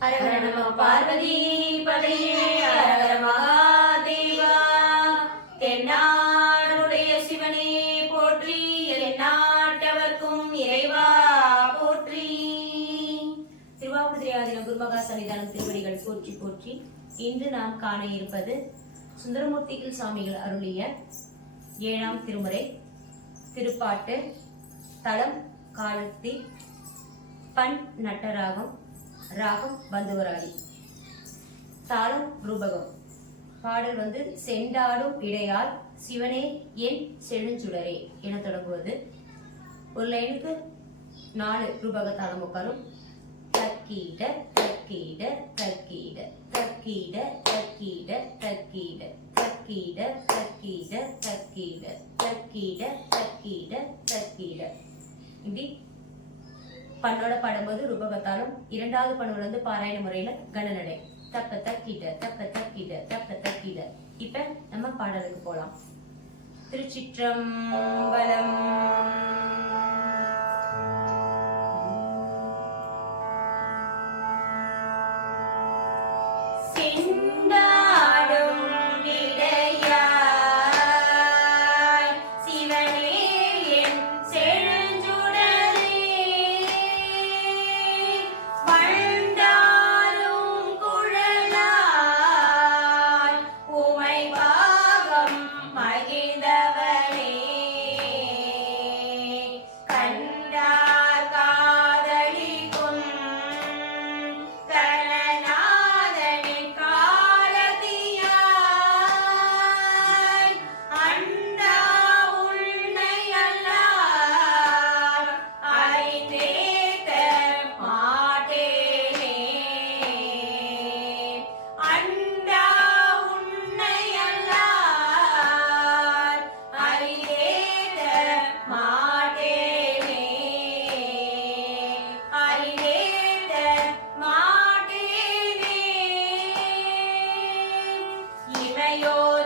ஹரஹர நம பார்வதி பதையே ஹரஹர மகாதேவா. தென்னாடுடைய சிவனே போற்றி எந்நாட்டவர்க்கும் இறைவா போற்றி. திருவாவூர் குருமகா சன்னிதானம் திருவடிகள் போற்றி போற்றி. இன்று நாம் காண இருப்பது சுந்தரமூர்த்திகள் சுவாமிகள் அருளிய ஏழாம் திருமுறை திருப்பாட்டு தலம் காலத்தி பண் நட்டராகம் ராகம் பந்துவராடி தாளம் ரூபகம் பாடல் வந்து செண்டாடும் இடையால் சிவனே என் செழுஞ்சுடரே என தொடங்குவது ஒரு லைனுக்கு நாலு ரூபக தாளம் உட்காரும் தக்கீட தக்கீட தக்கீட தக்கீட தக்கீட தக்கீட தக்கீட தக்கீட தக்கீட தக்கீட தக்கீட தக்கீட இப்படி பண்ணோட பாடும்போது ரூபகத்தாலும் இரண்டாவது பண்ணுல இருந்து பாராயண முறையில கணநடை தப்ப தக்கிட தப்ப தக்கிட தப்ப தக்கிட இப்ப நம்ம பாடலுக்கு போலாம். திருச்சிற்றம்பலம். செண்டா Mayor.